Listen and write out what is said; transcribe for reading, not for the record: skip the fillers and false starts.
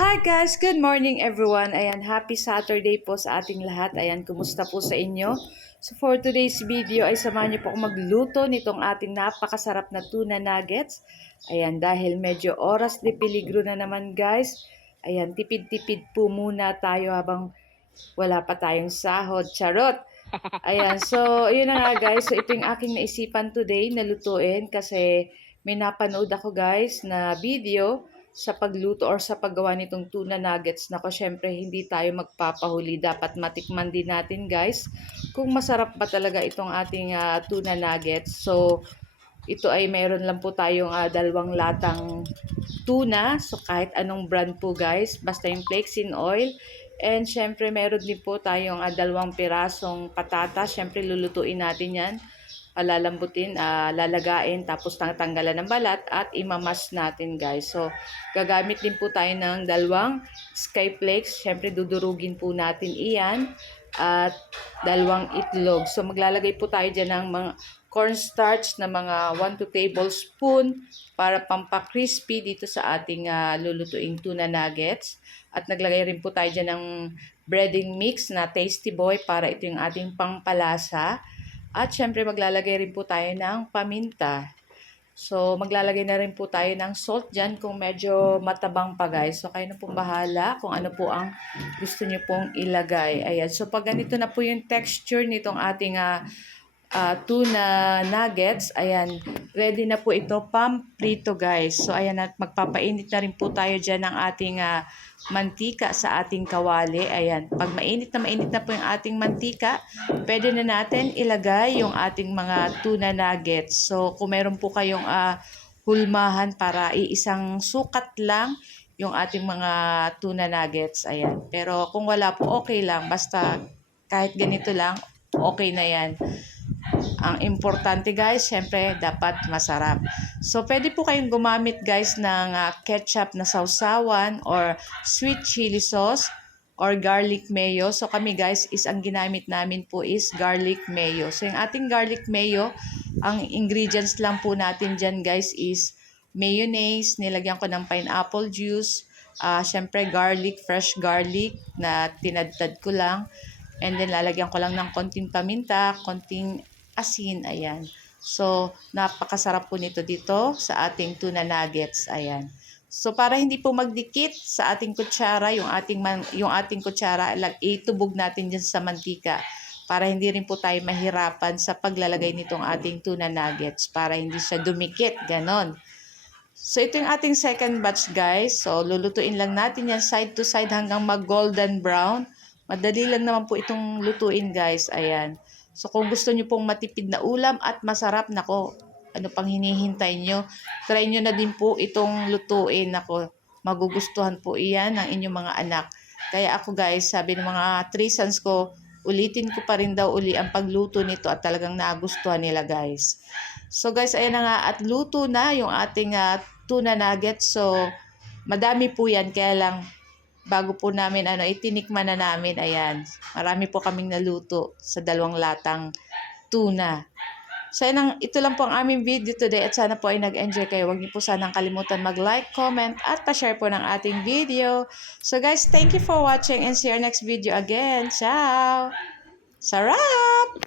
Hi guys! Good morning everyone! Ayan, happy Saturday po sa ating lahat. Ayan, kumusta po sa inyo? So for today's video ay samahan niyo po akong magluto nitong ating napakasarap na tuna nuggets. Ayan, dahil medyo oras de peligro na naman guys. Ayan, tipid-tipid po muna tayo habang wala pa tayong sahod. Charot! Ayan, so yun na nga guys. So ito yung aking naisipan today na lutuin kasi may napanood ako guys na video sa pagluto or sa paggawa nitong tuna nuggets. Nako, syempre hindi tayo magpapahuli. Dapat matikman din natin guys kung masarap ba talaga itong ating tuna nuggets. So ito ay meron lang po tayong dalawang latang tuna. So kahit anong brand po guys, basta yung flakes in oil. And syempre meron din po tayong dalawang pirasong patata. Syempre lulutuin natin yan. Palalambutin, lalagain, tapos tanggalan ng balat at imamas natin guys. So, gagamit din po tayo ng dalawang sky flakes. Siyempre, dudurugin po natin iyan at dalawang itlog. So, maglalagay po tayo dyan ng mga cornstarch na mga 1 to tablespoon para pampakrispy dito sa ating lulutuing tuna nuggets. At naglagay rin po tayo dyan ng breading mix na Tasty Boy para ito yung ating pangpalasa. At syempre maglalagay rin po tayo ng paminta. So maglalagay na rin po tayo ng salt dyan kung medyo matabang pa guys. So kayo na pong bahala kung ano po ang gusto nyo pong ilagay. Ayan. So pag ganito na po yung texture nitong ating tuna nuggets, ayan, ready na po ito pamprito guys. So ayan, at magpapainit na rin po tayo dyan ng ating mantika sa ating kawali. Ayan, pag mainit na po yung ating mantika, pwede na natin ilagay yung ating mga tuna nuggets. So kung meron po kayong hulmahan para iisang sukat lang yung ating mga tuna nuggets, ayan. Pero kung wala po, okay lang, basta kahit ganito lang, okay na yan. Ang importante guys, syempre dapat masarap. So pwede po kayong gumamit guys ng ketchup na sausawan or sweet chili sauce or garlic mayo. So kami guys ang ginamit namin po is garlic mayo. So yung ating garlic mayo, ang ingredients lang po natin dyan guys is mayonnaise, nilagyan ko ng pineapple juice, syempre garlic, fresh garlic na tinadtad ko lang. And then lalagyan ko lang ng konting paminta, konting asin, ayan. So, napakasarap po nito dito sa ating tuna nuggets, ayan. So, para hindi po magdikit sa ating kutsara, yung ating kutsara, itubog natin dyan sa mantika para hindi rin po tayo mahirapan sa paglalagay nitong ating tuna nuggets para hindi siya dumikit, ganon. So, ito yung ating second batch, guys. So, lulutuin lang natin yan side to side hanggang mag-golden brown. Madali lang naman po itong lutuin, guys. Ayan. So, kung gusto nyo pong matipid na ulam at masarap, nako, ano pang hinihintay nyo? Try nyo na din po itong lutuin. Nako, magugustuhan po iyan ng inyong mga anak. Kaya ako, guys, sabi ng mga 3 sons ko, ulitin ko pa rin daw uli ang pagluto nito at talagang nagustuhan nila, guys. So, guys, ayan na nga. At luto na yung ating tuna nuggets. So, madami po yan. Kaya lang, bago po namin itinikman na namin, ayan, marami po kaming naluto sa 2 latang tuna. So ito lang po ang aming video today at sana po ay nag-enjoy kayo. Huwag niyo po sanang kalimutan mag-like, comment at pa-share po ng ating video. So guys, thank you for watching and see you next video again. Ciao! Sarap!